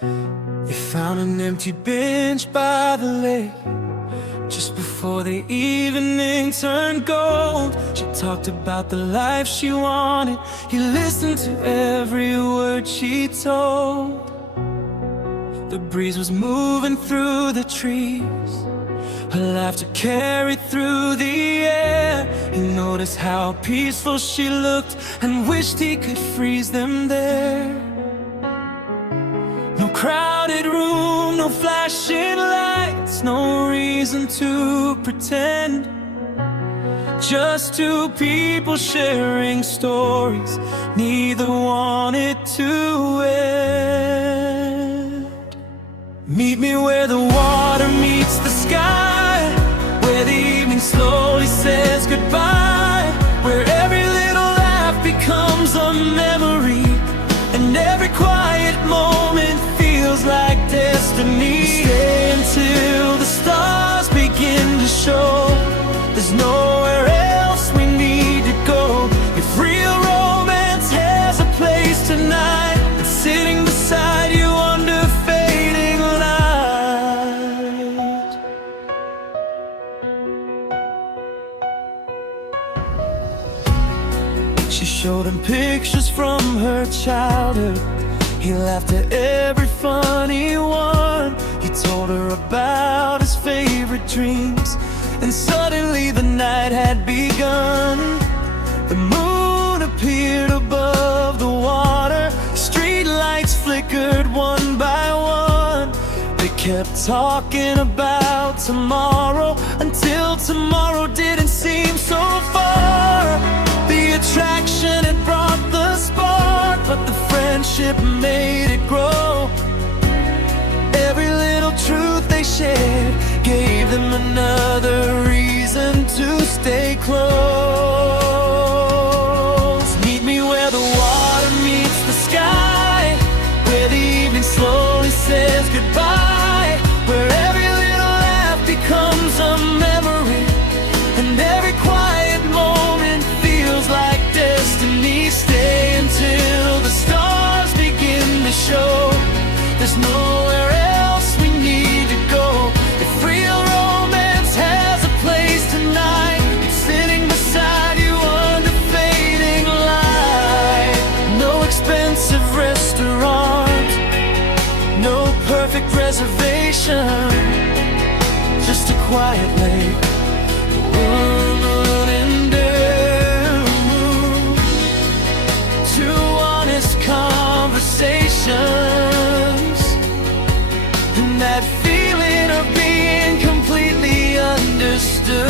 They found an empty bench by the lake just before the evening turned gold. She talked about the life she wanted. He listened to every word she told. The breeze was moving through the trees, her laughter carried through the air. He noticed how peaceful she looked and wished he could freeze them there. No crowded room, no flashing lights, no reason to pretend. Just two people sharing stories neither wanted to end. Meet me where the water meets the sky, where the evening slowly says goodbye, where every little laugh becomes a memory, and every quiet moment feels like destiny. Stay until the stars begin to show. There's nowhere else we need to go. If real romance has a place tonight, it's sitting beside you under fading light. She showed him pictures from her childhood. He laughed at every funny one. He told her about his favorite dreams, and suddenly the night had begun. The moon appeared above the water, street lights flickered one by one. They kept talking about tomorrow until tomorrow didn't seem so far. The attraction had brought the spark, but the friendship made it grow. Every little truth they shared gave them another reason to stay close. Meet me where the water meets the sky, where the evening slowly says goodbye, where every little laugh becomes a memory, and every quiet moment feels like destiny. Stay until the stars begin to show. There's nowhere else we need to go. If real romance has a place tonight, it's sitting beside you under fading light. No expensive restaurant, no perfect reservation, just a quiet lake, the world running down. Two honest conversations, and that feeling of being completely understood.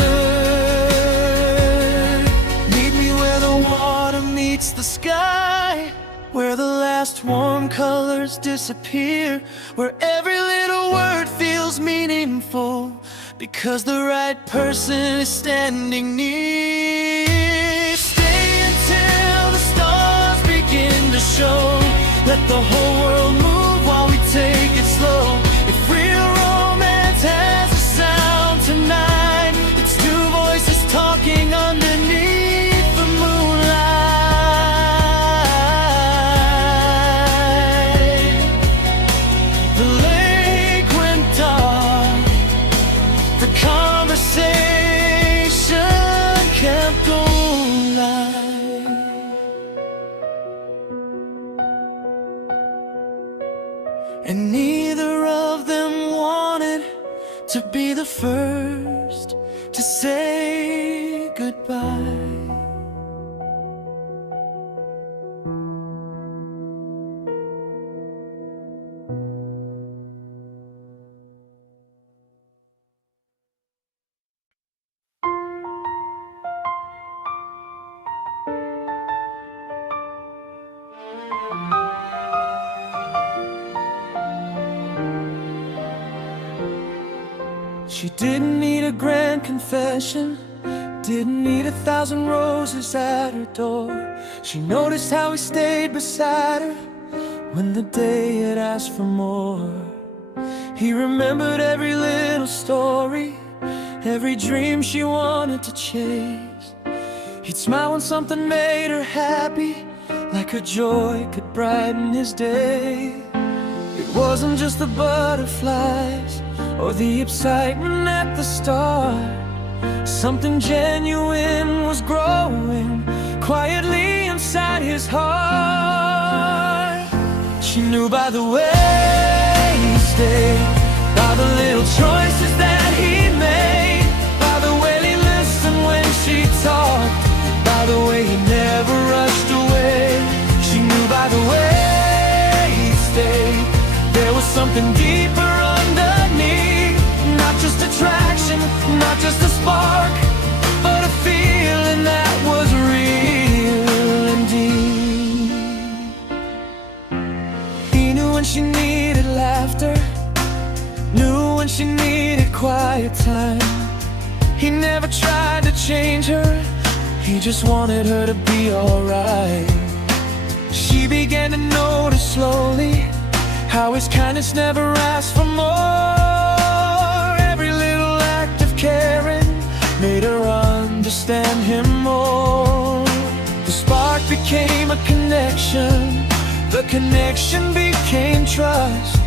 Meet me where the water meets the sky, where the last warm colors disappear, where every little word feels meaningful because the right person is standing near. Stay until the stars begin to show. Let the whole world move while we take it slow. If real romance has a sound tonight, it's two voices talking underneath the moonlight. The lake went dark, the conversation kept going light. And neither of them wanted to be the first to say goodbye. She didn't need a grand confession, didn't need 1,000 roses at her door. She noticed how he stayed beside her when the day had asked for more. He remembered every little story, every dream she wanted to chase. He'd smile when something made her happy, like her joy could brighten his day. It wasn't just the butterflies or the excitement at the start. Something genuine was growing quietly inside his heart. She knew by the way he stayed, by the little choices that he made, by the way he listened when she talked, by the way he never rushed away. She knew by the way he stayed, there was something deeper underneath. Not just attraction, not just a spark, but a feeling that was real and deep. He knew when she needed laughter, knew when she needed quiet time. He never tried to change her, he just wanted her to be alright. She began to notice slowly how his kindness never asked for more. Every little act of caring made her understand him more. The spark became a connection, the connection became trust,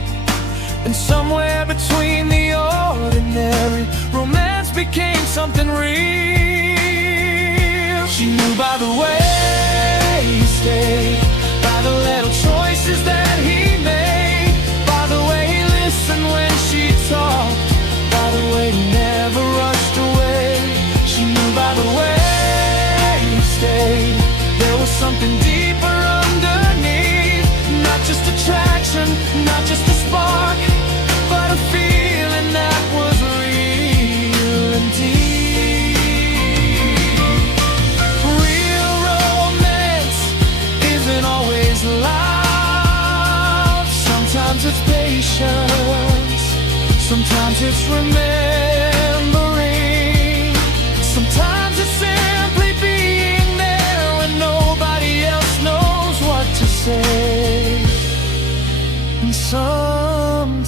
and somewhere between the ordinary, romance became something real. She knew by the way he stayed, by the little choices that he made, by the way he listened when she talked, by the way he never rushed away. She knew by the way he stayed, there was something deeper underneath. Not just attraction, not just a spark, but a feeling that was real and deep. Real romance isn't always loud. Sometimes it's patience, sometimes it's remembering, sometimes it's simply being there when nobody else knows what to say. And sometimes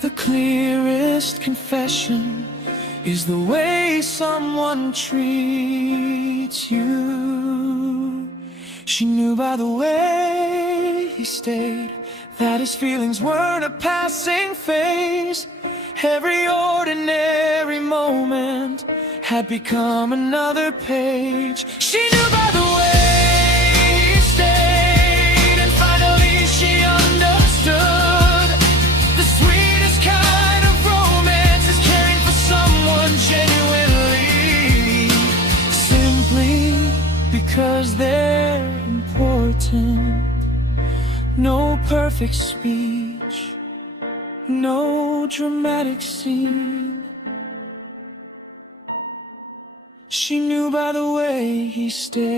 the clearest confession is the way someone treats you. She knew by the way he stayed that his feelings weren't a passing phase. Every ordinary moment had become another page. She knew by the way he stayed, and finally she understood. The sweetest kind of romance is caring for someone genuinely, simply because they're important. No perfect speech, no dramatic scene. She knew by the way he stayed.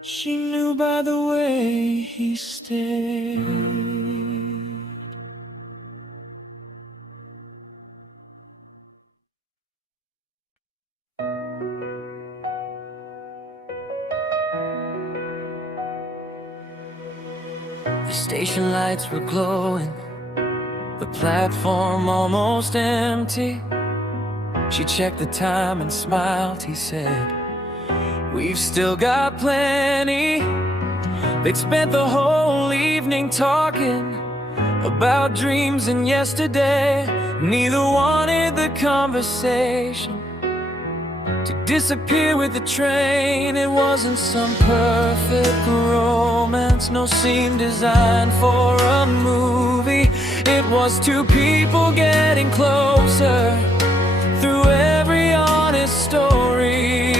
She knew by the way he stayed. The station lights were glowing, the platform almost empty. She checked the time and smiled. He said, "We've still got plenty." They'd spent the whole evening talking about dreams and yesterday. Neither wanted the conversation to disappear with the train. It wasn't some perfect romance, no scene designed for a movie. It was two people getting closer through every honest story.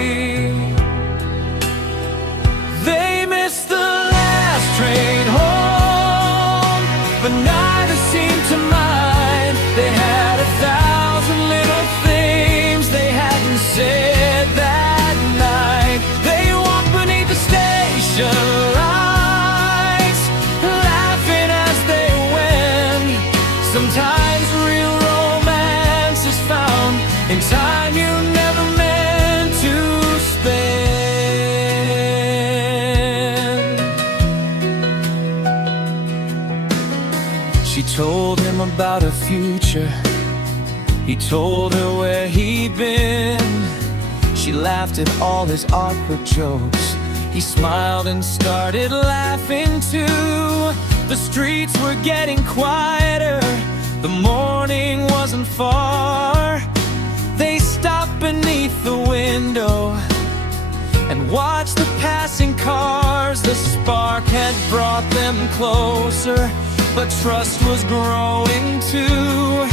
They missed the last train home, but neither seemed to mind. They had 1,000 little things they hadn't said that night. They walked beneath the station lights, laughing as they went. Sometimes real romance is found in time you never meant to spend. She told him about her future, He told her where he'd been. She laughed at all his awkward jokes. He smiled and started laughing too. The streets were getting quieter, the morning wasn't far. They stopped beneath the window and watched the passing cars. The spark had brought them closer, but trust was growing too.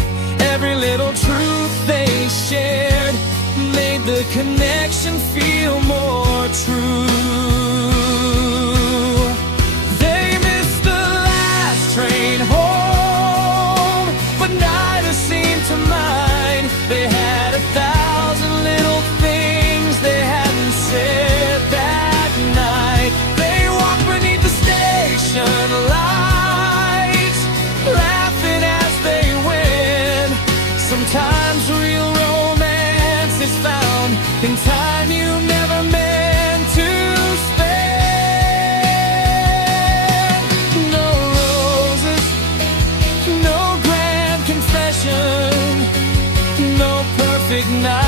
Every little truth they shared made the connection feel more true. They missed the last train home, but neither seemed to mind. They had 1,000 little things they hadn't said that night. They walked beneath the station lights, laughing as they went. Sometimes real romance is found in time you never meant to spend. No roses, no grand confession, no perfect night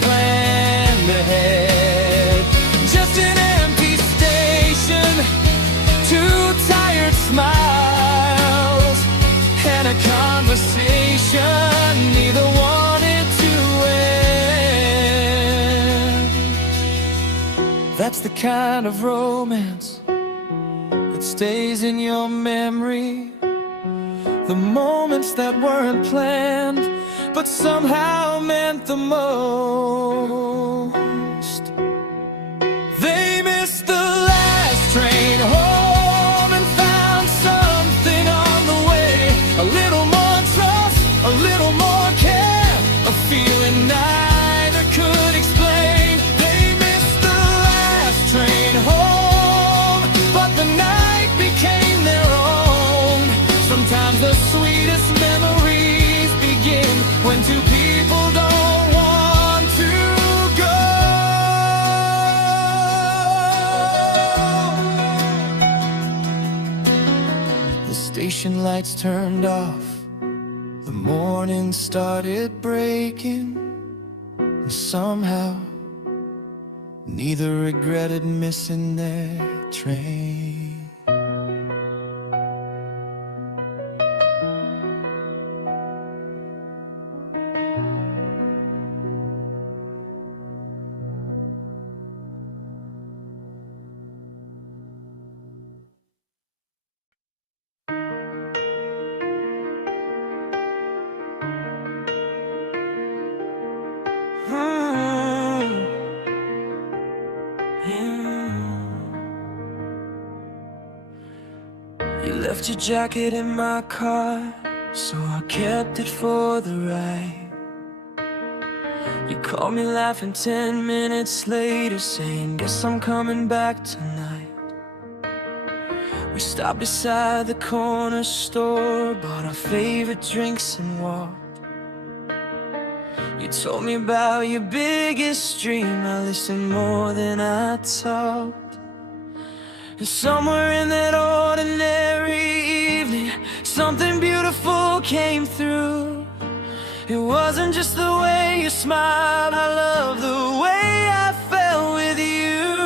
planned ahead. Just an empty station, two tired smiles, and a conversation neither wanted to end. That's the kind of romance that stays in your memory. The moments that weren't planned, but somehow meant the most. They missed the last train home and found something on the way. A little more trust, a little more care, a feeling neither could explain. They missed the last train home, but the night became their own. Sometimes the sweetest memories begin when two people don't want to go. The station lights turned off, the morning started breaking, and somehow neither regretted missing their train. You left your jacket in my car, so I kept it for the ride. You called me laughing 10 minutes later, saying, guess I'm coming back tonight. We stopped beside the corner store, bought our favorite drinks and walked. You told me about your biggest dream, I listened more than I talked. And somewhere in that ordinary evening, something beautiful came through. It wasn't just the way you smiled, I love the way I felt with you.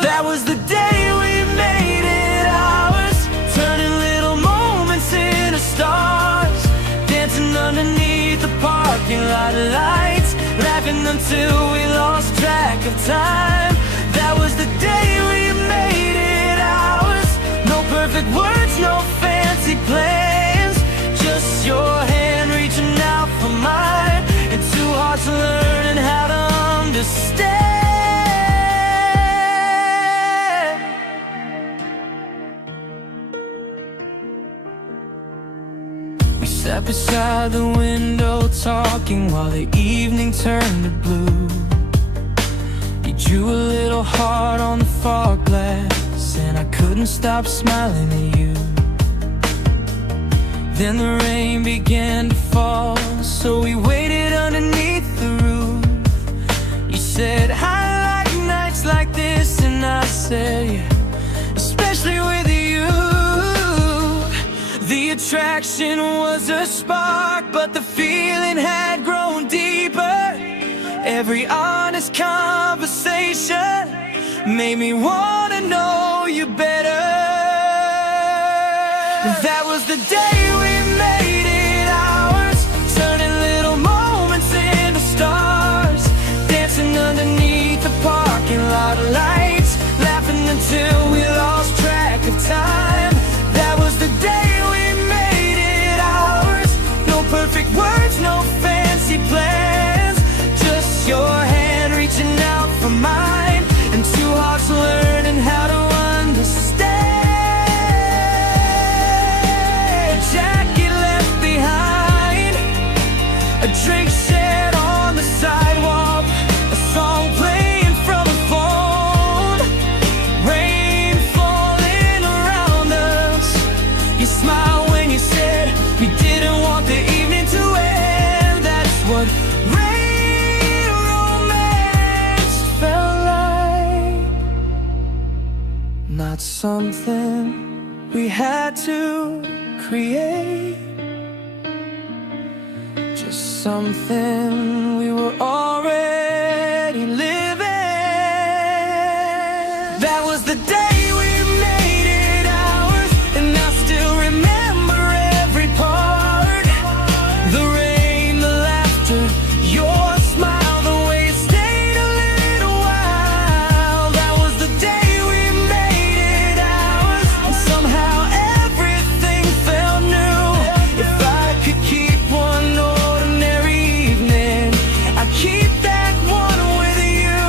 That was the day we made it ours, turning little moments into stars, dancing underneath the parking lot lights, laughing until we lost track of time. That was the day we made it ours. No perfect words, no fancy plans, just your hand reaching out for mine, and two hearts learning how to understand. We sat beside the window talking while the evening turned to blue. You drew a little heart on the fog glass, and I couldn't stop smiling at you. Then the rain began to fall, so we waited underneath the roof. You said, I like nights like this, and I said, yeah, especially with you. The attraction was a spark, but the feeling had grown deeper. Every honest conversation made me wanna know you better. That was the day we made it ours, turning little moments into stars, dancing underneath the parking lot lights, laughing until we lost track of time. That was the day we made it ours. No perfect words, no fancy plans, just your hand reaching out for mine, and two hearts learning how to understand. A jacket left behind, a drink shared on the sidewalk, a song playing from a phone, rain falling around us. You smiled when you said we didn't want the evening to end. That's what real romance felt like. Not something we had to create, just something we were already living. That was the day we made it ours, and I still remember every part. The rain, the laughter, your smile, the way it stayed a little while. That was the day we made it ours, and somehow everything felt new. If I could keep one ordinary evening, I'd keep that one with you.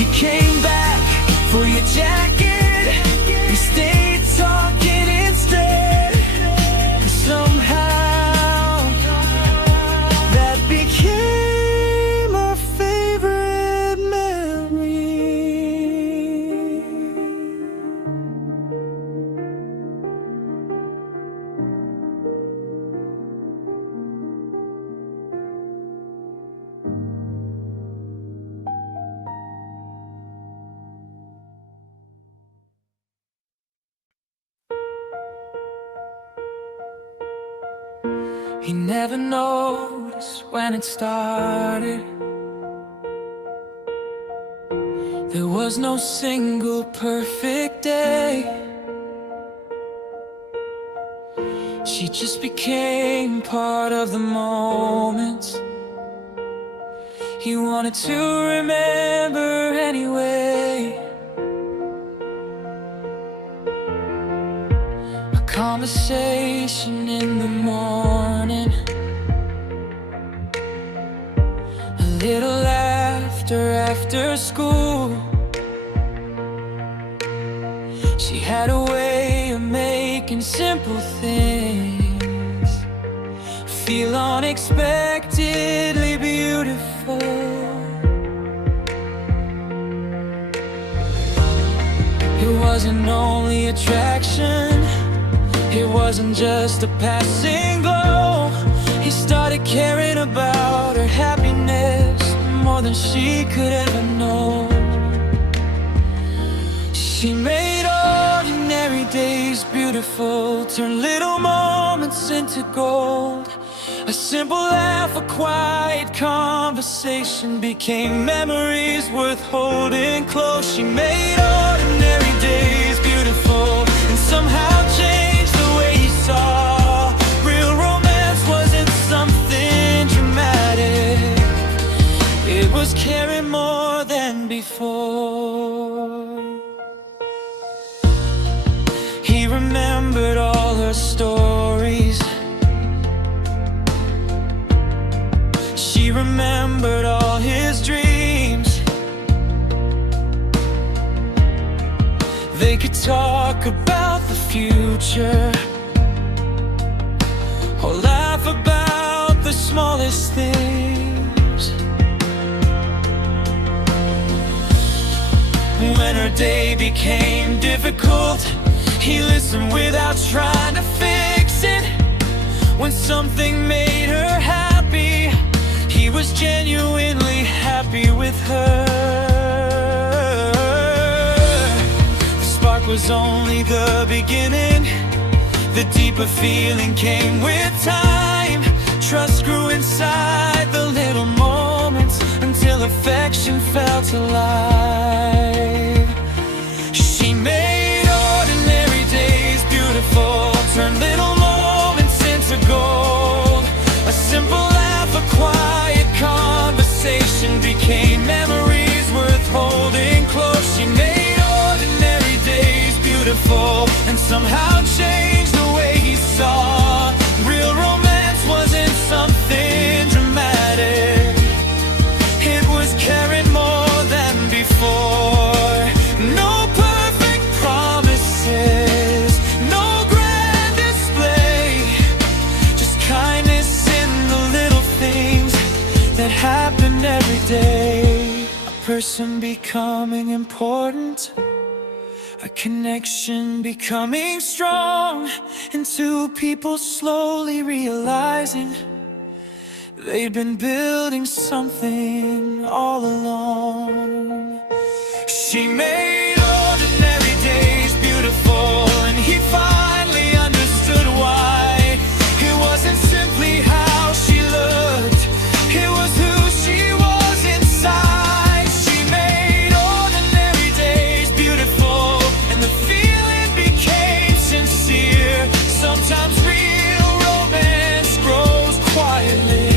You came back for your jacket, we stayed talking instead, and somehow that became our favorite memory. He never noticed when it started. There was no single perfect day. She just became part of the moment. He wanted to remember anyway. A conversation in the morning, a little laughter after school. She had a way of making simple things feel unexpectedly beautiful. It wasn't only attraction, it wasn't just a passing glow. He started caring about her happiness more than she could ever know. She made ordinary days beautiful, turned little moments into gold. A simple laugh, a quiet conversation became memories worth holding close. She made ordinary days beautiful and somehow changed the way he saw. Real romance wasn't something dramatic, it was caring more than before. He remembered all her stories, she remembered all his dreams. They could talk about the future or laugh about the smallest things. When her day became difficult, he listened without trying to fix it. When something made her happy, he was genuinely happy with her. The spark was only the beginning. The deeper feeling came with time. Trust grew inside the little moments until affection felt alive. She made ordinary days beautiful, turned little moments into gold. A simple laugh, a quiet conversation became memories worth holding close. She made ordinary days beautiful and somehow changed the way he saw. Real romance wasn't something dramatic, it was caring more than before. No perfect promises, no grand display, just kindness in the little things that happen every day. A person becoming important, a connection becoming strong, and two people slowly realizing they'd been building something all along. She made ordinary days beautiful, and he finally understood why. It wasn't simply how she looked, it was who she was inside. She made ordinary days beautiful, and the feeling became sincere. Sometimes real romance grows quietly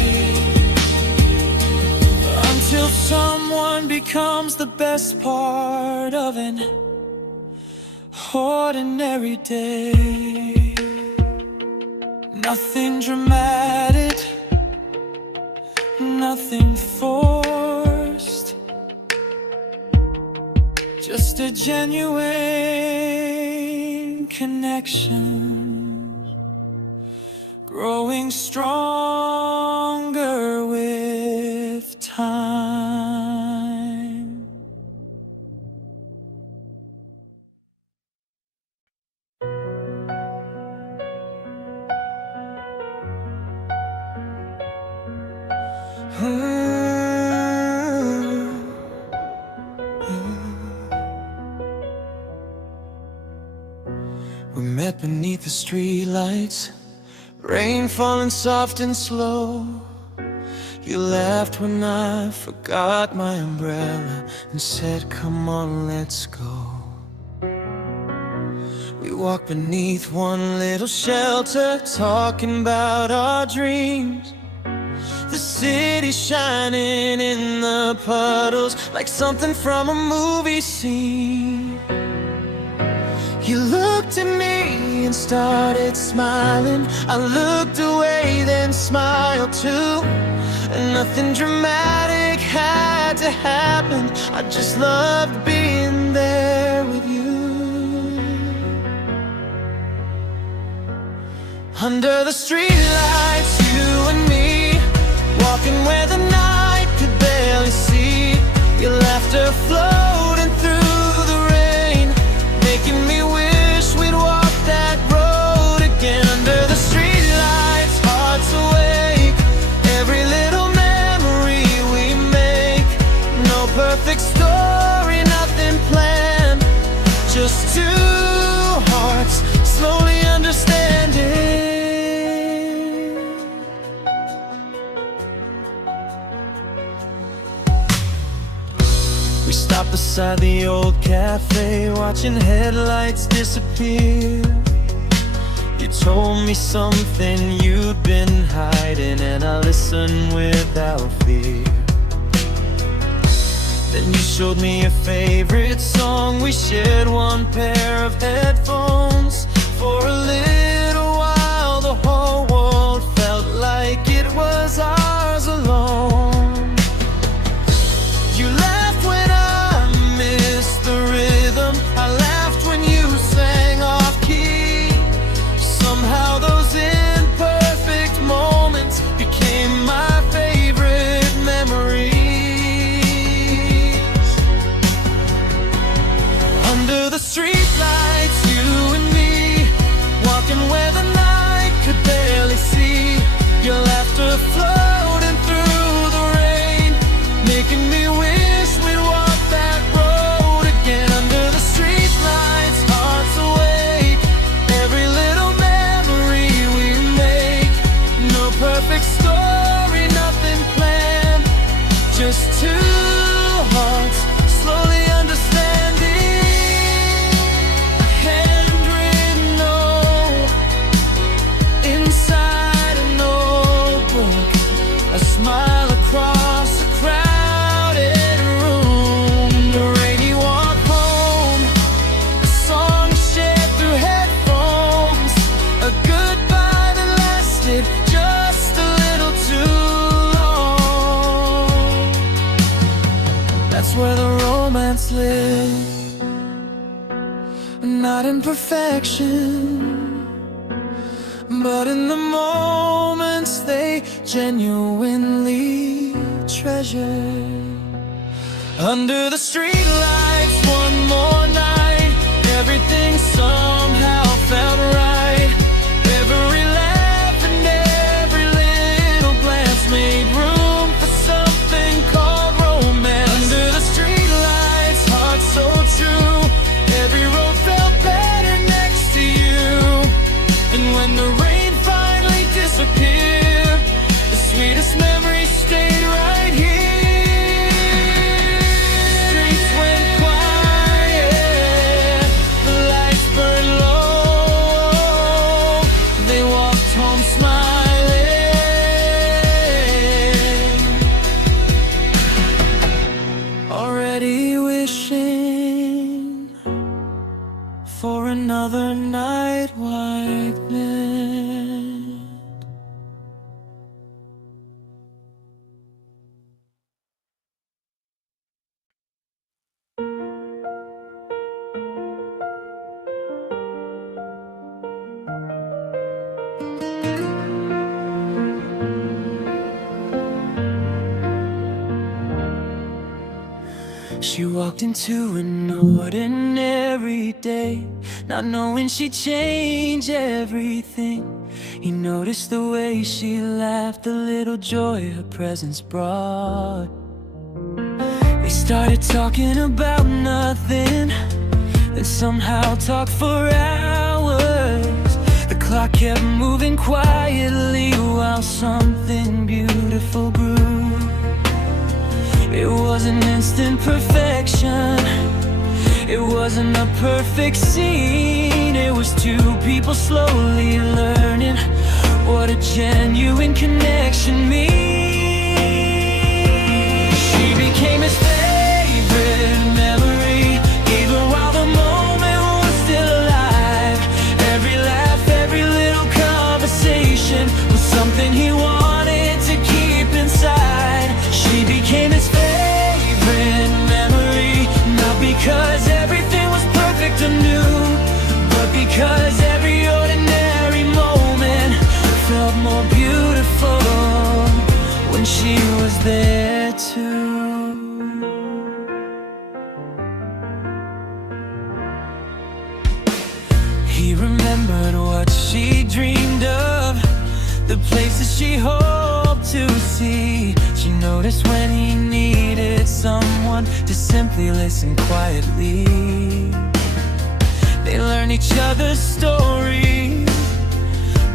until someone becomes the best part of an ordinary day. Nothing dramatic, nothing forced, just a genuine connection, growing stronger with time. We met beneath the streetlights, rain falling soft and slow. You laughed when I forgot my umbrella and said, "Come on, let's go." We walked beneath one little shelter, talking about our dreams. The city shining in the puddles like something from a movie scene. You looked at me and started smiling. I looked away, then smiled too. And nothing dramatic had to happen, I just loved being there with you. Under the streetlights, you and me, walking where the night could barely see. Your laughter floating through the rain, making me wish we'd walk that road again. Under the streetlights, hearts awake, every little memory we make. No perfect story, nothing planned, just two hearts slowly understanding. We stopped beside the old cafe, watching headlights disappear. You told me something you'd been hiding, and I listened without fear. Then you showed me your favorite song. We shared one pair of headphones. For a little while the whole world felt like it was ours alone. You laughed when I missed the rhythm, I laughed when you sang off key. Somehow those imperfect moments became my favorite memories. Under the streetlights, you and me, walking slip, not in perfection, but in the moments they genuinely treasure. Under the streetlights one more night, everything somehow felt right. Every laugh and every little glance made room for something called romance. Under the streetlights, hearts so true, every road felt better next to you. And when the rain finally disappeared, the sweetest memories stayed right here. Streets went quiet, the lights burned low. They walked home smiling, already wishing for another night like this. She walked into an ordinary day, not knowing she'd change everything. He noticed the way she laughed, the little joy her presence brought. They started talking about nothing, then somehow talked for hours. The clock kept moving quietly while something beautiful grew. It wasn't instant perfection, it wasn't a perfect scene. It was two people slowly learning what a genuine connection means. She became his favorite memory, even while the moment was still alive. Every laugh, every little conversation was something he wanted to keep inside. She became his favorite memory, not because everything was perfect or new, but because every ordinary moment felt more beautiful when she was there too. He remembered what she dreamed of, the places she hoped to see. She noticed when he needed someone to simply listen quietly. They learned each other's stories,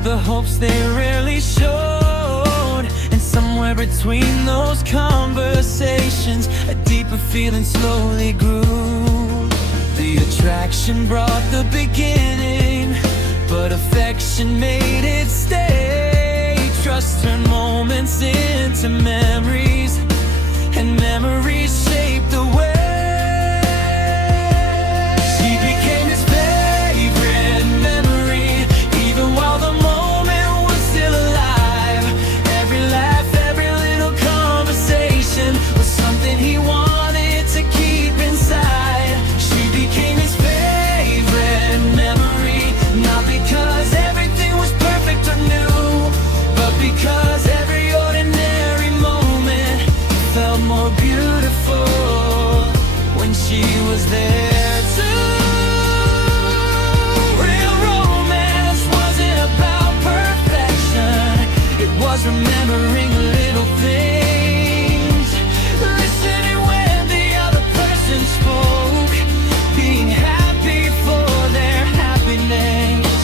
the hopes they rarely showed. And somewhere between those conversations, a deeper feeling slowly grew. The attraction brought the beginning, but affection made it stay. Trust turned moments into memories, and memories shaped the way. She became his favorite memory, even while the moment was still alive. Every laugh, every little conversation was something he wanted to keep inside. She became his favorite memory, not because everything was perfect or new, but because every ordinary moment felt more beautiful when she was there too. Real romance wasn't about perfection, it was remembering little things, listening when the other person spoke, being happy for their happiness,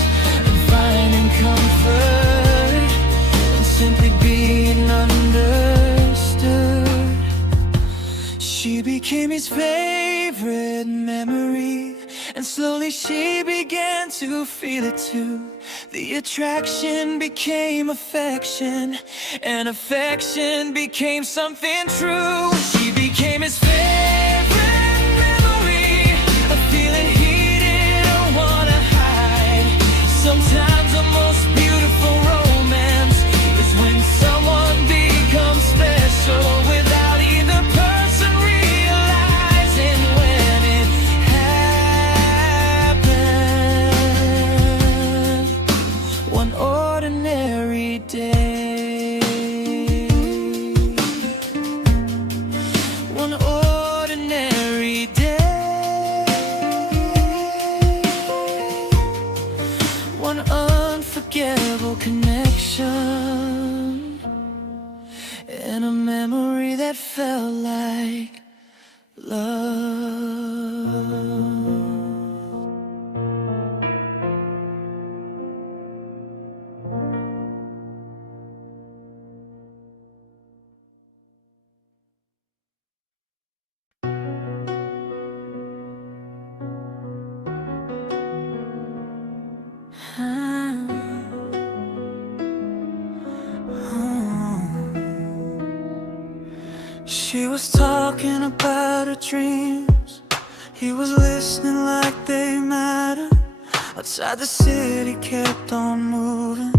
and finding comfort in simply being understood. She became his favorite memory, and slowly she began to feel it too. The attraction became affection, and affection became something true. She became his favorite memory, a feeling he didn't wanna hide. Sometimes the most beautiful romance is when someone becomes special without either person realizing when. ordinary day. One ordinary day. One unforgettable connection, and a memory that felt like love. She was talking about her dreams. He was listening like they mattered. Outside the city kept on moving,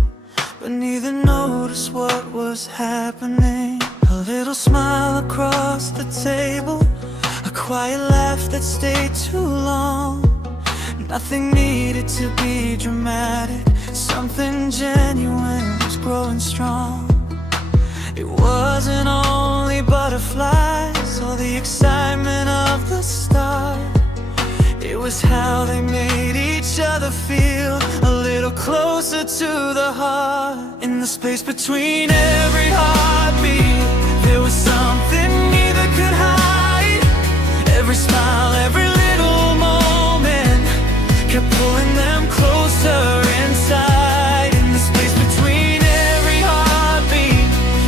but neither noticed what was happening. A little smile across the table, a quiet laugh that stayed too long. Nothing needed to be dramatic, something genuine was growing strong. It wasn't only butterflies or the excitement of the start. It was how they made each other feel a little closer to the heart. In the space between every heartbeat, there was something neither could hide. Every smile, every little moment kept pulling them closer inside. In the space between every heartbeat,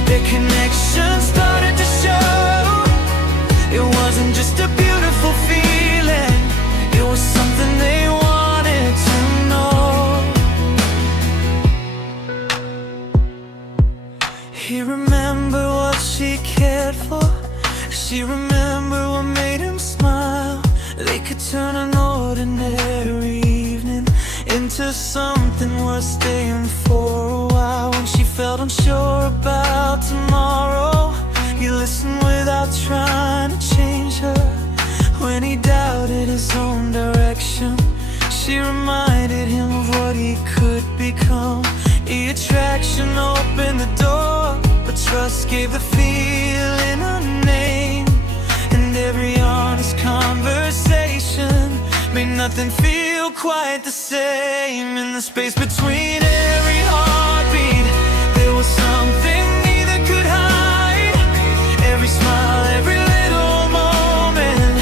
their connection started to show. It wasn't just a beautiful feeling, it was something they wanted to know. He remembered what she cared for, she remembered what made him smile. They could turn an ordinary evening into something worth staying for a while. When she felt unsure about tomorrow, he listened without trying to change her. When he doubted his own direction, she reminded him of what he could become. The attraction opened the door, but trust gave the feeling a name. And every honest conversation made nothing feel quite the same. In the space between every heartbeat, there was something neither could hide. Every smile, every little moment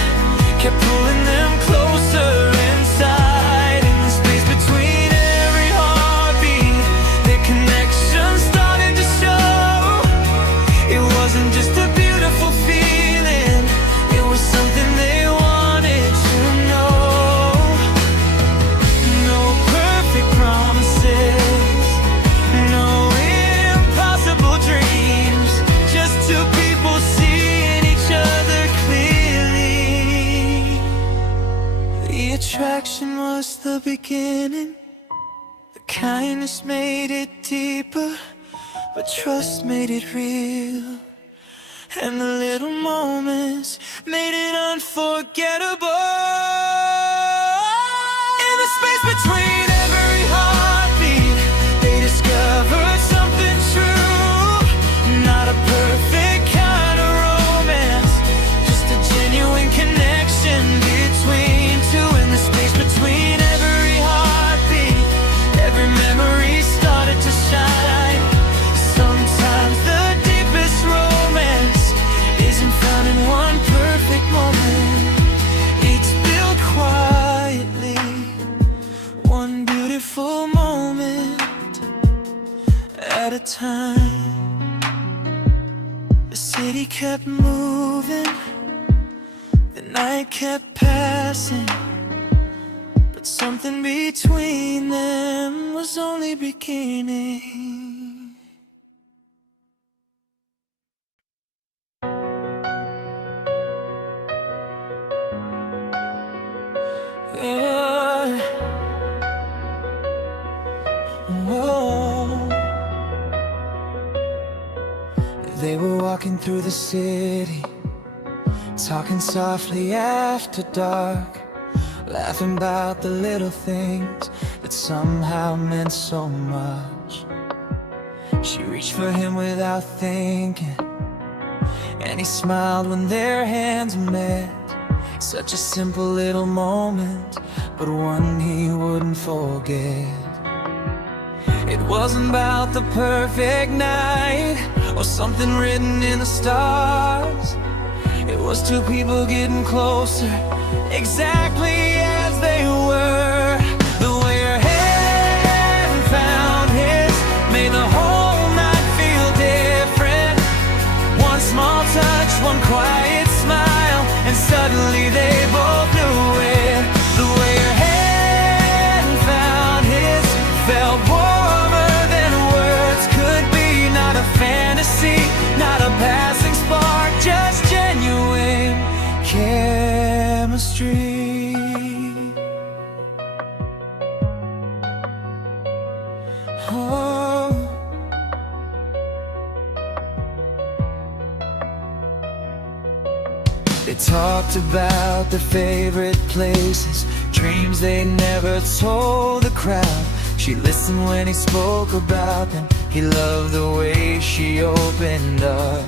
kept pulling them closer inside. In the space between every heartbeat, their connection started to show. It wasn't just a beautiful feeling, it was something they wanted to know. No perfect promises, no impossible dreams, just two people seeing each other clearly. The attraction was the beginning, the kindness made it deeper, but trust made it real. And the little moments made it unforgettable. In the space between every heartbeat, they discovered something true. Not a perfect kind of romance, just a genuine connection between two. In the space between every heartbeat, every memory started to shine. Sometimes the deepest romance isn't found in one perfect moment, it's built quietly, one beautiful moment at a time. The city kept moving, the night kept passing, but something between them was only beginning. Yeah. Whoa. They were walking through the city, talking softly after dark, laughing about the little things that somehow meant so much. She reached for him without thinking, and he smiled when their hands met. Such a simple little moment, but one he wouldn't forget. It wasn't about the perfect night or something written in the stars. It was two people getting closer, exactly as they were. The way her hand found his made the whole night feel different. One small touch, one quiet smile, and suddenly they both knew it. The way her hand found his felt warmer than words could be. Not a fantasy, not a passing spark, just genuine chemistry. Oh. They talked about their favorite places, dreams they never told the crowd. She listened when he spoke about them. He loved the way she opened up.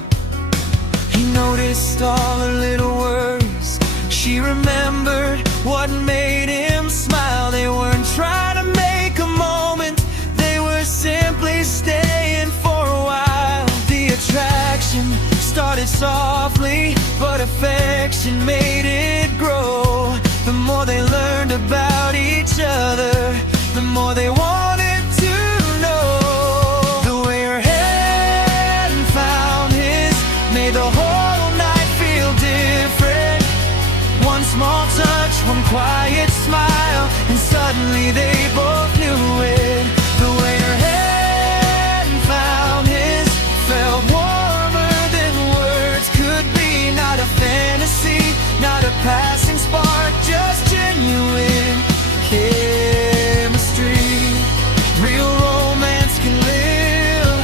He noticed all her little worries. She remembered what made him smile. They weren't trying to make a moment, they were simply staying for a while. The attraction started softly, but affection made it grow. The more they learned about each other, the more they wanted to know. The way her hand found his made the whole night feel different. One small touch, one quiet smile, and suddenly they both knew it. The way her hand found his felt warmer than words could be. Not a fantasy, not a passing spark, just genuine chemistry. Real romance can live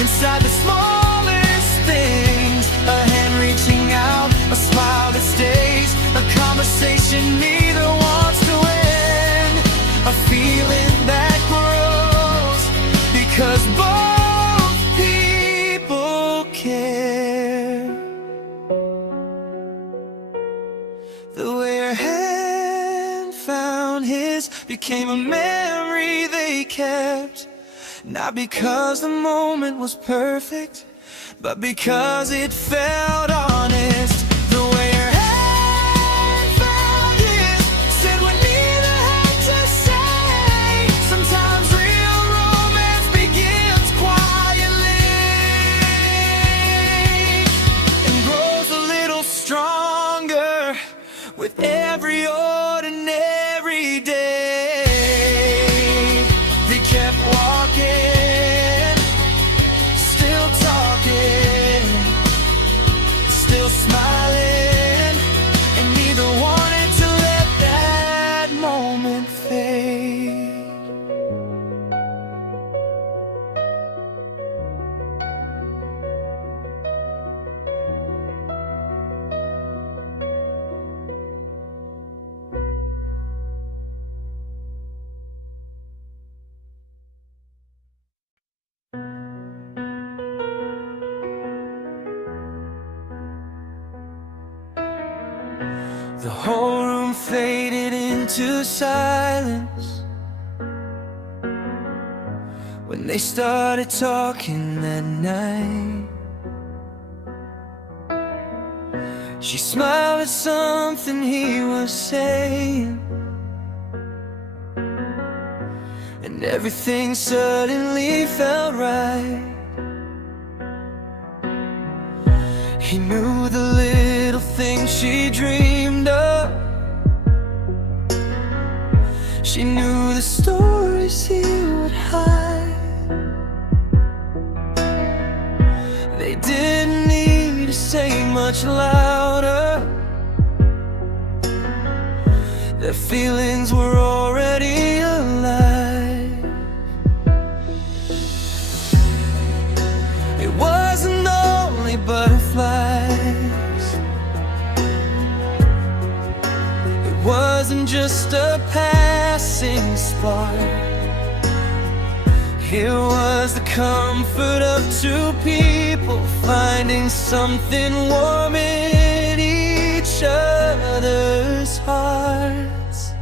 inside the smallest things. A hand reaching out, a smile that stays, a conversation neither wants to end, a feeling that grows because both people care. The way her hand found his became a memory they kept, not because the moment was perfect, but because it felt honest. The way her hand found his said what neither had to say. Sometimes real romance begins quietly and grows a little stronger with every ordinary day. They kept walking, still talking, still smiling, and neither wanted to let that moment fade. The whole room faded into silence when they started talking that night. She smiled at something he was saying, and everything suddenly felt right. He knew the little things she dreamed of. She knew the stories he would hide. They didn't need to say much louder. Their feelings were already alive. It wasn't only butterflies, it wasn't just a passing spark. It was the comfort of two people finding something warm in each other's hearts.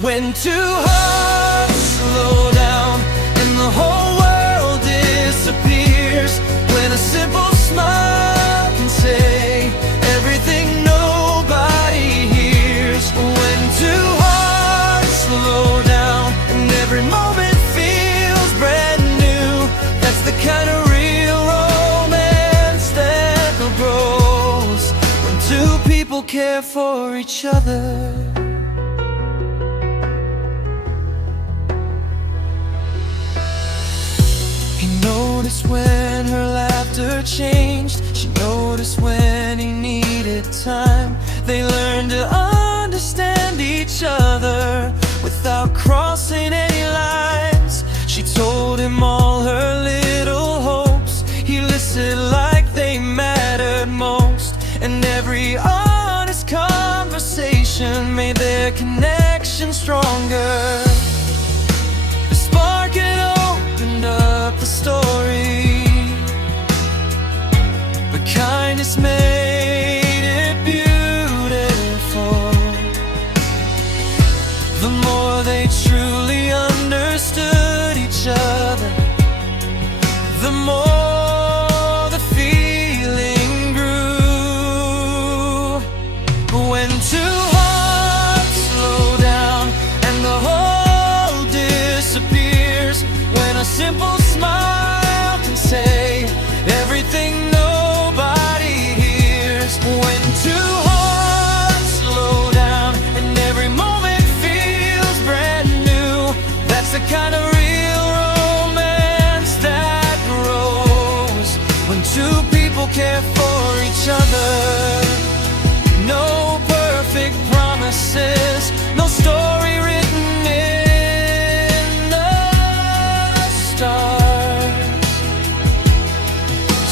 When two hearts slow down and the whole world disappears, when a simple smile can say everything nobody hears. When two hearts slow down and every moment feels brand new, that's the kind of real romance that grows when two people care for each other. Noticed when her laughter changed. She noticed when he needed time. They learned to understand each other without crossing any lines. She told him all her little hopes. He listened like they mattered most, and every honest conversation made their connection stronger. The spark had opened up the story, but kindness made it beautiful. The more they truly understood each other, the more the feeling grew. When two hearts slow down and the whole disappears, when a simple smile can say everything nobody hears. When two hearts slow down and every moment feels brand new, that's the kind of real romance that grows when two people care for each other. No perfect promises, no story written in the stars,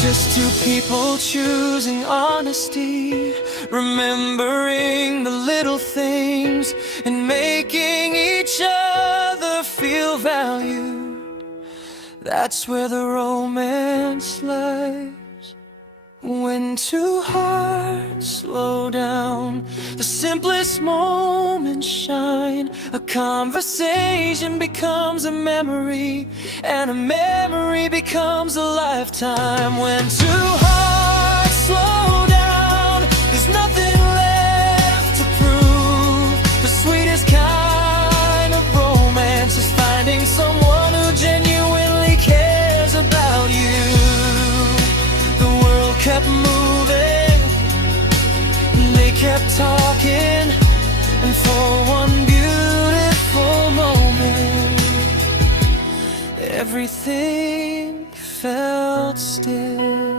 just two people choosing honesty, remembering the little things and making each other feel valued. That's where the romance lies. When two hearts slow down, the simplest moments shine. A conversation becomes a memory, and a memory becomes a lifetime. When two hearts slow down, there's nothing left to prove. The sweetest kind of romance is finding someone who genuinely cares about you. The world kept moving, they kept talking, and for one beautiful moment, everything felt still.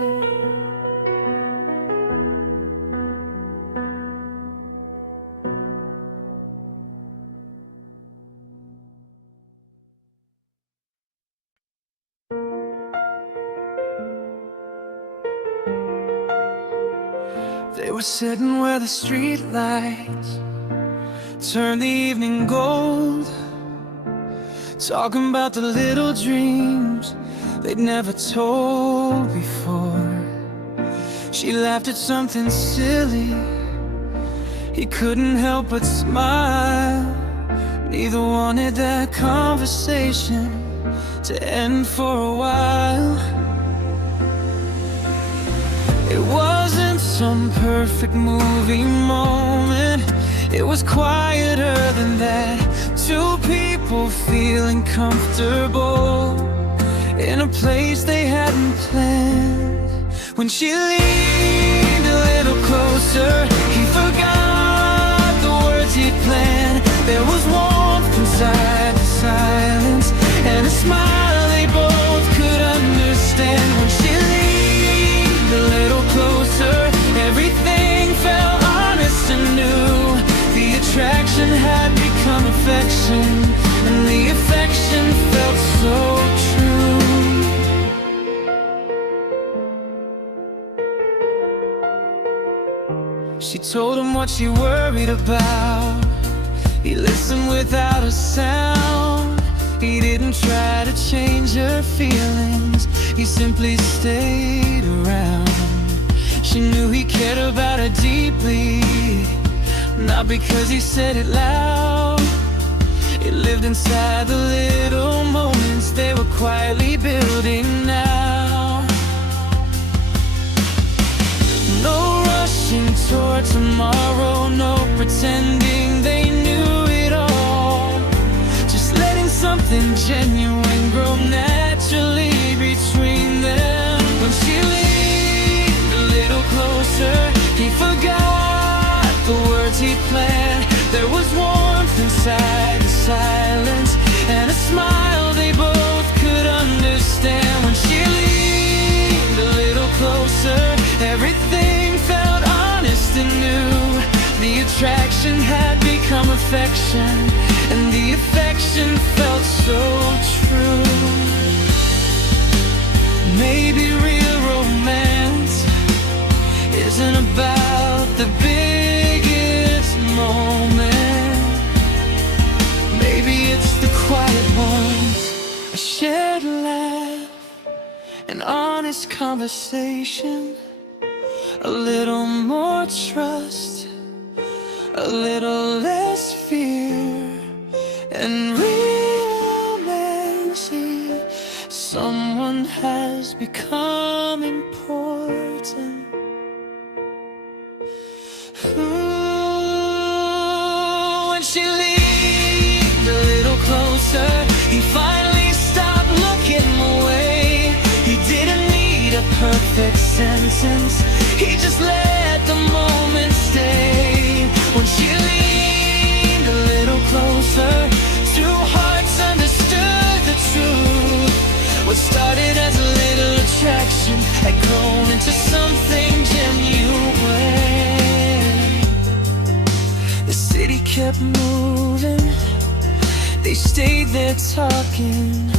They were sitting where the street lights turned the evening gold, talking about the little dreams they'd never told before. She laughed at something silly, he couldn't help but smile. Neither wanted that conversation to end for a while. It wasn't some perfect movie moment, it was quieter than that. Two people feeling comfortable in a place they hadn't planned. When she leaned a little closer, he forgot the words he'd planned. There was warmth inside the silence, and a smile they both could understand. When she leaned a little closer, everything felt honest and new. The attraction had become affection, and the affection felt so true. She told him what she worried about. He listened without a sound. He didn't try to change her feelings, he simply stayed around. She knew he cared about her deeply, not because he said it loud. It lived inside the little moments they were quietly building now. No rushing toward tomorrow, no pretending they knew it all. Just letting something genuine grow naturally between them. When she leaned a little closer, he forgot the words he planned. There was warmth inside the silence, and a smile they both could understand. When she leaned a little closer, everything felt honest and new. The attraction had become affection, and the affection felt so true. Maybe real romance isn't about the biggest moment. Maybe it's the quiet ones, a shared laugh, an honest conversation, a little more trust, a little less fear, and real romancing. Someone has become important. Ooh, when she leaned a little closer, he finally stopped looking away. He didn't need a perfect sentence, he just let the moment stay. When she leaned a little closer, two hearts understood the truth. What started as a little attraction had grown into something genuine. The city kept moving, they stayed there talking,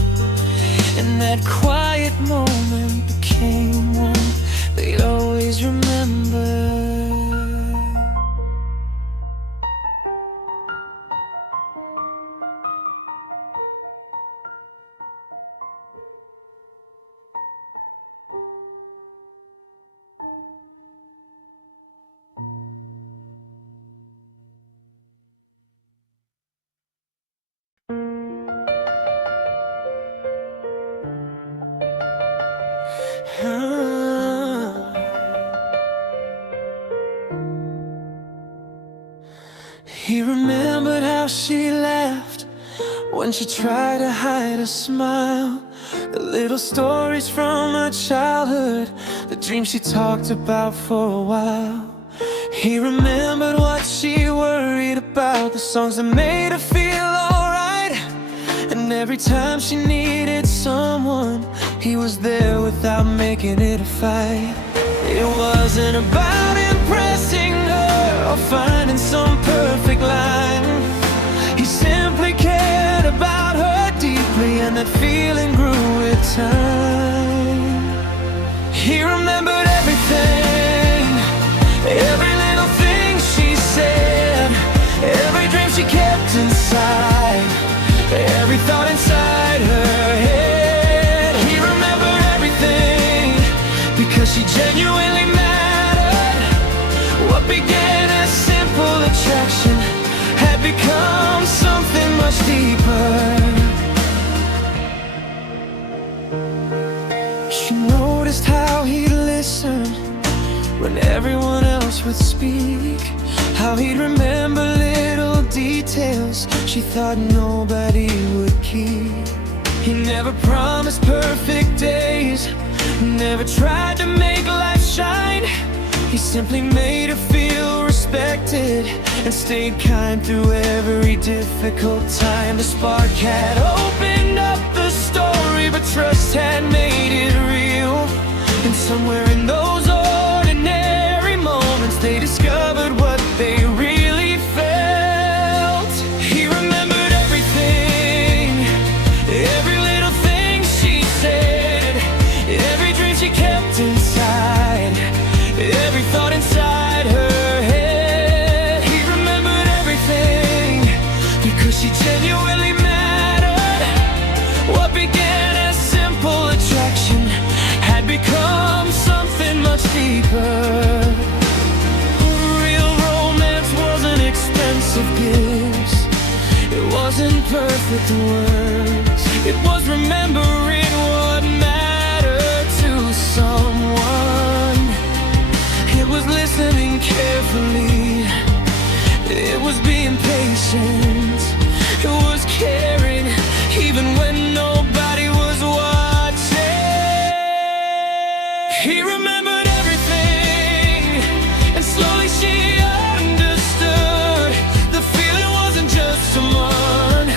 and that quiet moment became one they'd always remember. He remembered how she laughed when she tried to hide a smile. The little stories from her childhood, the dreams she talked about for a while. He remembered what she worried about, the songs that made her feel alright. And every time she needed someone, he was there without making it a fight. It wasn't about impressing her or finding some perfect line. He simply cared about her deeply, and that feeling grew with time. He remembered everything, every little thing she said, every dream she kept inside, every thought inside her head. He remembered everything because she genuinely mattered. What began as simple attraction had become something much deeper. She noticed how he'd listen when everyone else would speak, how he'd remember little details she thought nobody would keep. He never promised perfect days, never tried to make life shine. He simply made her feel respected and stayed kind through every difficult time. The spark had opened up the story, but trust had made it real. And somewhere in those ordinary moments, they discovered what they really felt. He remembered everything, every little thing she said, every dream she kept inside, every thought inside her head. He remembered everything because she genuinely mattered. with the words. It was remembering what mattered to someone. It was listening carefully. It was being patient. It was caring even when nobody was watching. He remembered everything, and slowly she understood. The feeling wasn't just someone,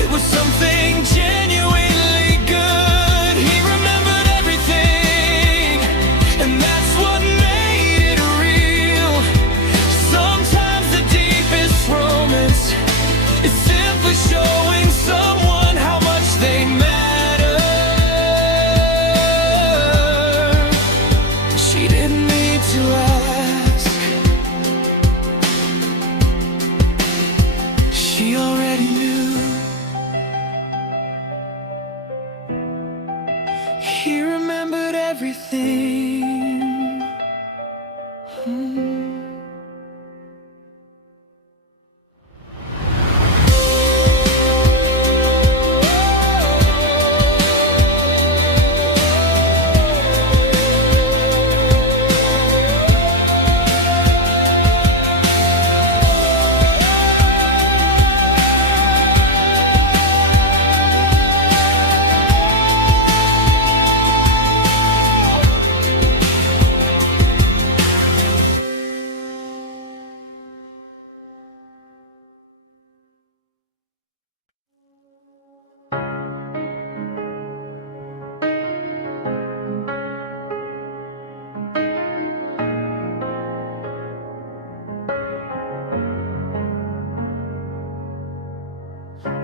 it was something genuinely good. He remembered everything, and that's what made it real. Sometimes the deepest romance is simply showing someone how much they matter. She didn't need to ask, she already knew. He remembered everything.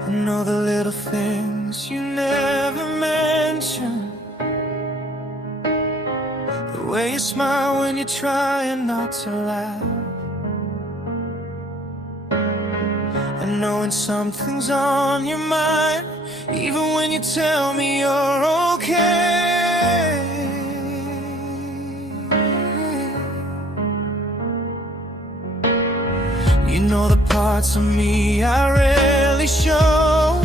I know the little things you never mention, the way you smile when you're trying not to laugh, and knowing something's on your mind, even when you tell me you're okay. You know the parts of me I rarely show,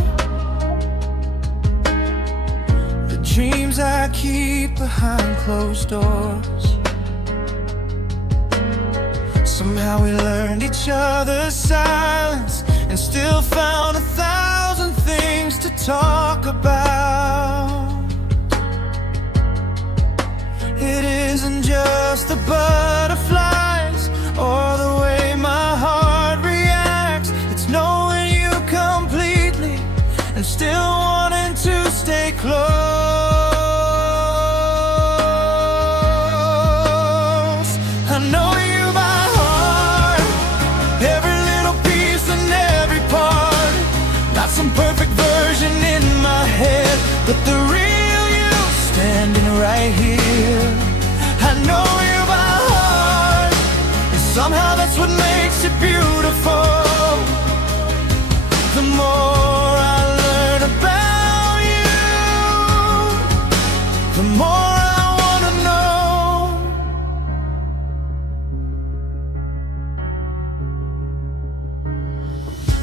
the dreams I keep behind closed doors. Somehow we learned each other's silence and still found 1,000 things to talk about. It isn't just the butterflies or the way my heart reacts, it's knowing you completely and still wanting to stay close. I know you by heart, every little piece and every part. Not some perfect version in my head, but the real you standing right here. I know you by heart, and somehow that's what makes it beautiful. The more I learn about you, the more I wanna know.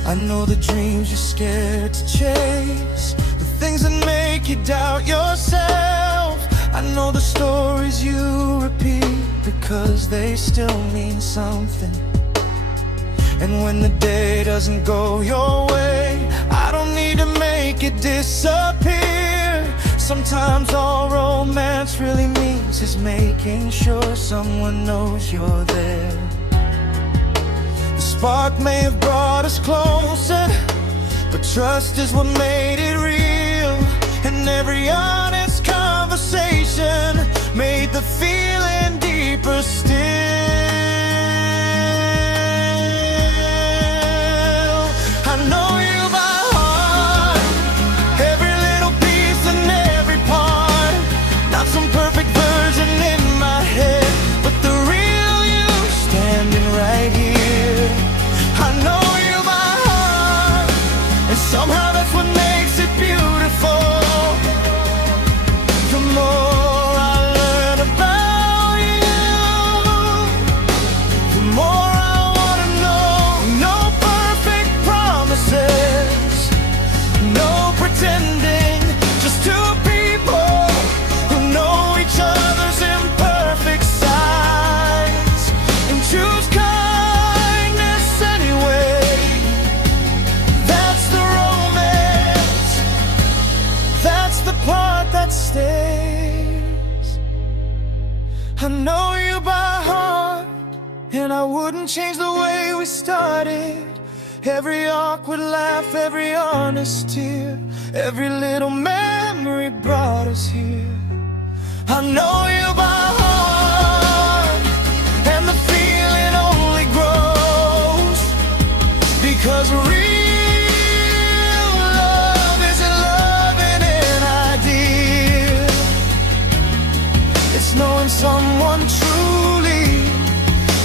I know the dreams you're scared to chase, the things that make you doubt yourself. I know the stories you repeat because they still mean something. And when the day doesn't go your way, I don't need to make it disappear. Sometimes all romance really means is making sure someone knows you're there. The spark may have brought us closer, but trust is what made it real. And every honest conversation made the feeling deeper still. I know you by heart, every little piece and every part. Not some perfect version in my head, but the real you standing right here. I know you by heart, and somehow that's what makes it beautiful. And I wouldn't change the way we started. Every awkward laugh, every honest tear, every little memory brought us here. I know you by heart, and the feeling only grows, because real love isn't loving an idea. It's knowing someone truly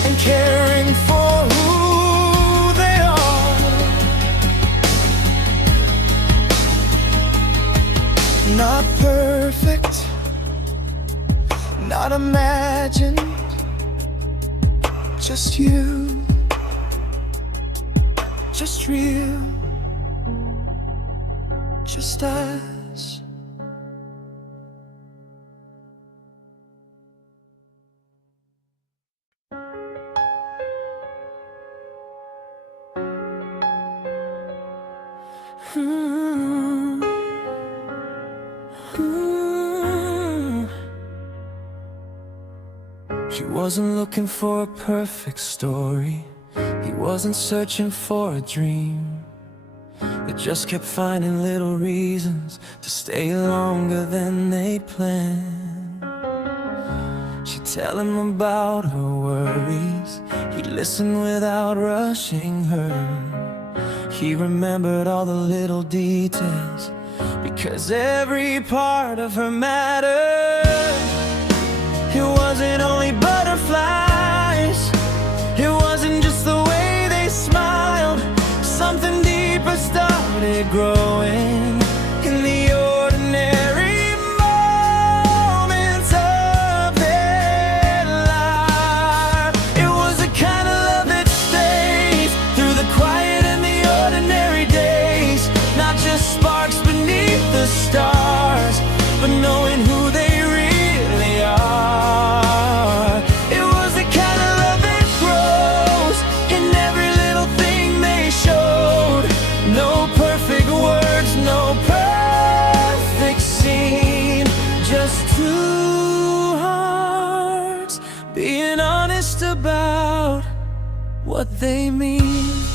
and caring for who they are. Not perfect, not imagined, just you, just real, just us. He wasn't looking for a perfect story. He wasn't searching for a dream. They just kept finding little reasons to stay longer than they planned. She'd tell him about her worries. He'd listen without rushing her. He remembered all the little details, because every part of her mattered. It wasn't only butterflies, it wasn't just the way they smiled. Something deeper started growing in the ordinary moments of their life. It was the kind of love that stays through the quiet and the ordinary days. Not just sparks beneath the stars, but knowing who they really are. It was the kind of love that grows in every little thing they showed. No perfect words, no perfect scene, just two hearts being honest about what they mean.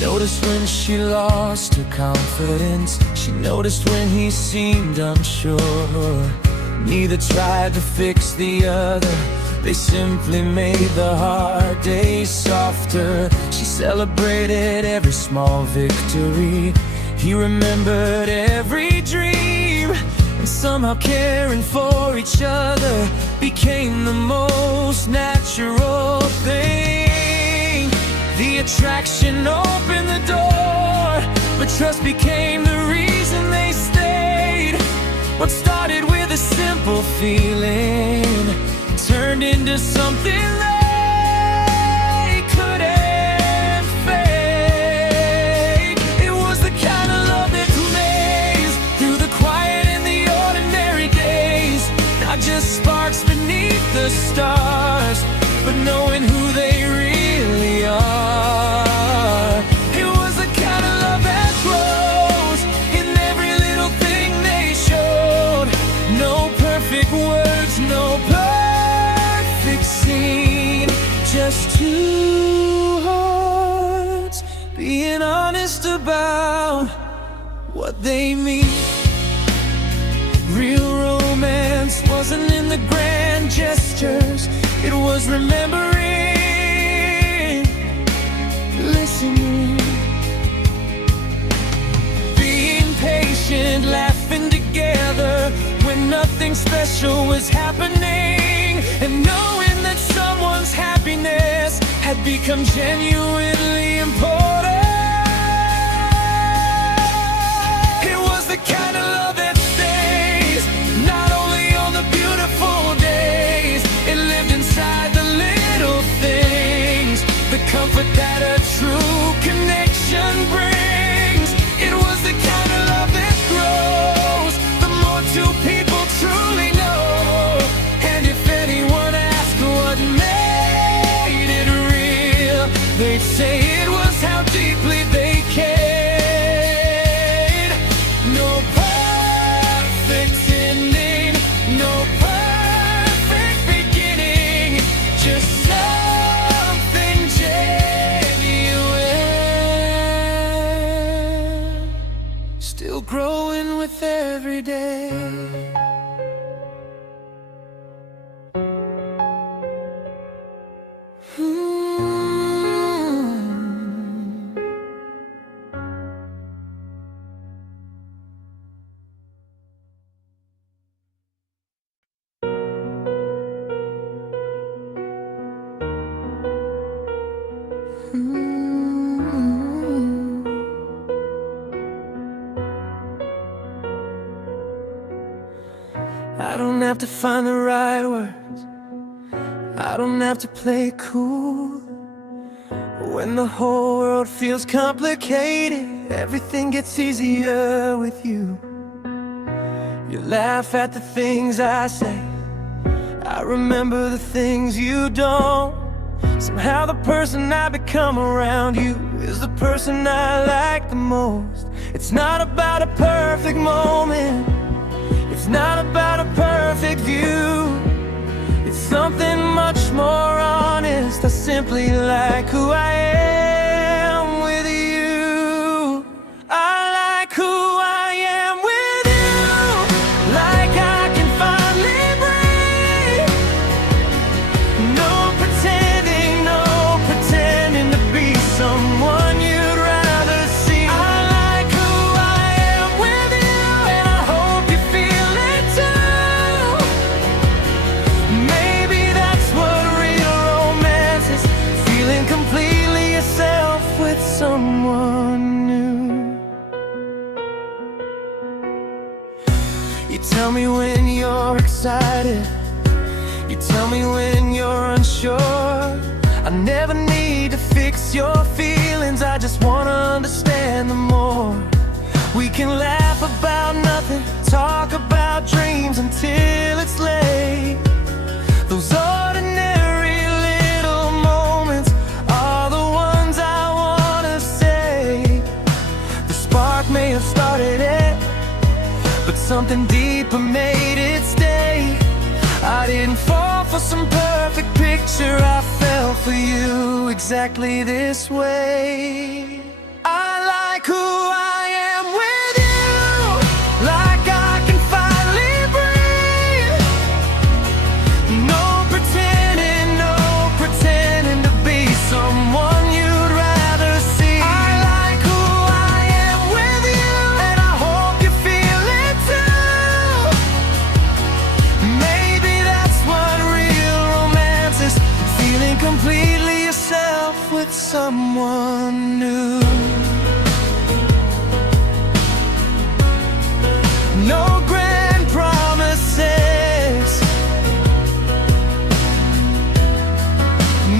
Noticed when she lost her confidence. She noticed when he seemed unsure. Neither tried to fix the other, they simply made the hard days softer. She celebrated every small victory. He remembered every dream, and somehow caring for each other became the most natural thing. The attraction opened the door, but trust became the reason they stayed. What started with a simple feeling turned into something they couldn't fake. It was the kind of love that plays through the quiet and the ordinary days. Not just sparks beneath the stars, but knowing who they really are. It was the kind of love that grows in every little thing they showed. No perfect words, no perfect scene, just two hearts being honest about what they mean. Real romance wasn't in the grand gestures, it was remembering, listening, being patient, laughing together when nothing special was happening, and knowing that someone's happiness had become genuinely important. It was the kind of love that stays, not only on the beautiful days. It lived inside the little things, the comfort that a true connection brings. It was the kind of love that grows the more two people truly know. And if anyone asked what made it real, they'd say it was how still growing with every day. I don't have to find the right words, I don't have to play it cool. When the whole world feels complicated, everything gets easier with you. You laugh at the things I say, I remember the things you don't. Somehow the person I become around you is the person I like the most. It's not about a perfect moment, it's not about a perfect view. It's something much more honest. I simply like who I am with you. I like who I am with you. Like I can finally breathe. No pretending to be someone you'd rather see. I like who I am with you, and I hope you feel it too. Maybe that's what real romance is, feeling completely yourself with someone new. You tell me when you're excited, you tell me when you're unsure. I never need to fix your feelings, I just wanna understand them more. We can laugh about nothing, talk about dreams until it's late. Those ordinary little moments are the ones I wanna say. The spark may have started it, but something deeper made it stay. I didn't fall for some perfect picture, I fell for you exactly this way. I like who I am with you. Like I can finally breathe. No pretending to be someone you'd rather see. I like who I am with you, and I hope you feel it too. Maybe that's what real romance is, feeling completely yourself with someone new. No grand promises,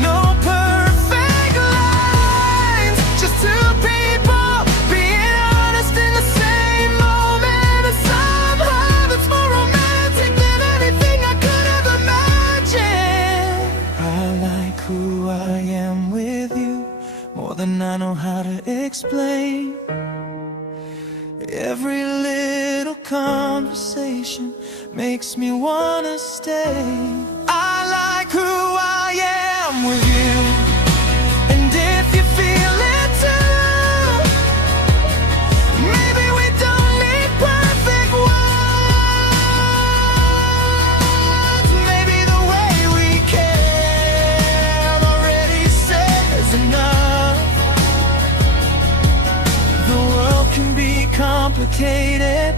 no perfect lines, just two people being honest in the same moment. And somehow that's more romantic than anything I could ever imagine. I like who I am with you, more than I know how to explain. Every little conversation makes me wanna stay. I like who I am with you, and if you feel it too, maybe we don't need perfect words. Maybe the way we care already says enough. The world can be complicated,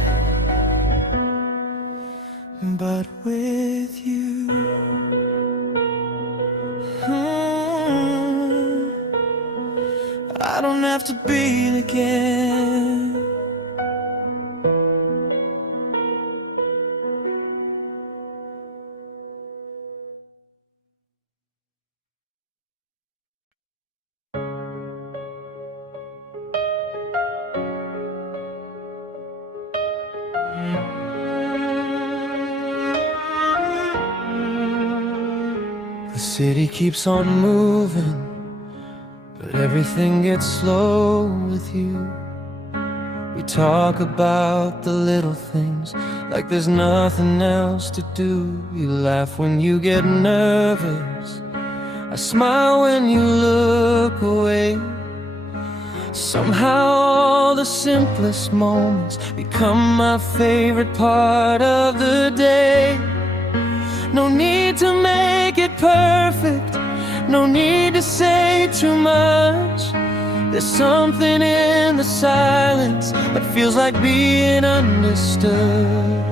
but with you, I don't have to be again. The city keeps on moving, but everything gets slow with you. We talk about the little things like there's nothing else to do. You laugh when you get nervous, I smile when you look away. Somehow all the simplest moments become my favorite part of the day. No need to make it perfect, no need to say too much. There's something in the silence that feels like being understood.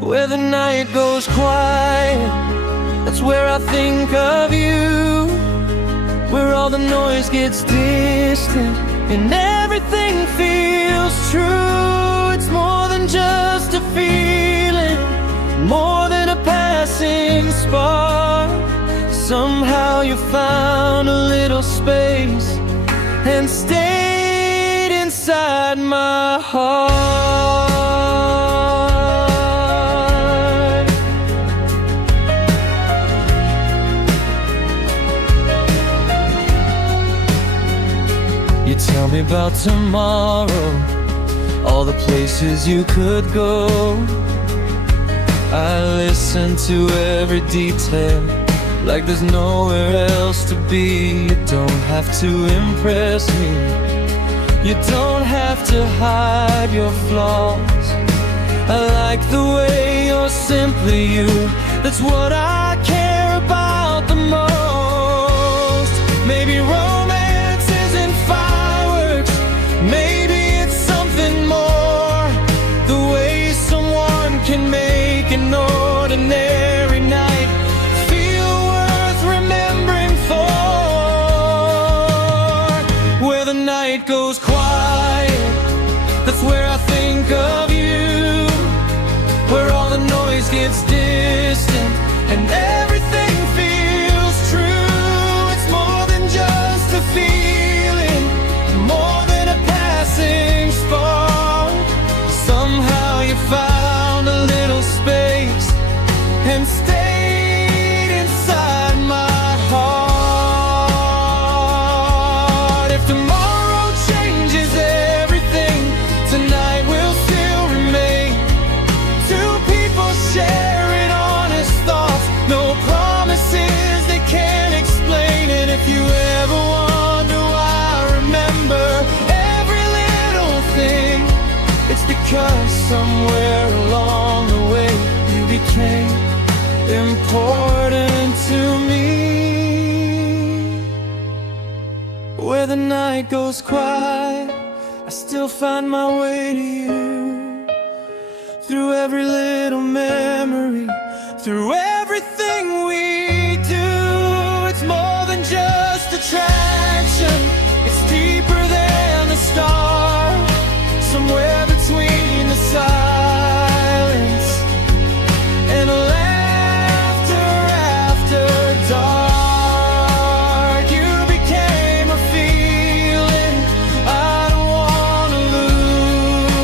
Where the night goes quiet, that's where I think of you. Where all the noise gets distant and everything feels true. It's more than just a feeling, more than a passing spark. Somehow you found a little space and stayed inside my heart. You tell me about tomorrow, all the places you could go. I listen to every detail, like there's nowhere else to be. You don't have to impress me, you don't have to hide your flaws. I like the way you're simply you, that's what I care about the most. Maybe romance isn't fireworks, maybe it's something more. The way someone can make an ordinary night feel worth remembering for. Where the night goes quiet, that's where I think of you. Where all the noise gets distant and everything feels true. It's more than just a feeling, more than a passing spark. Somehow you found a little space and stayed inside my heart. If tomorrow changes everything, tonight will still remain. Two people sharing honest thoughts, no promises they can't explain. And if you ever wonder why I remember every little thing, it's because somewhere along the way you became important to me. Where the night goes quiet, I still find my way to you. Through every little memory, through everything we do. It's more than just attraction, it's deeper than the stars. Somewhere between the silence and laughter after dark. You became a feeling I don't wanna lose.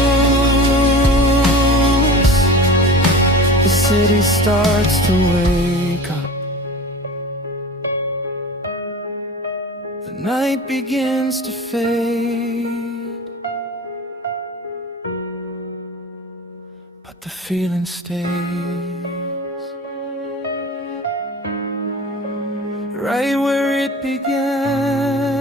The city starts to wake up, the night begins to fade, but the feeling stays right where it began.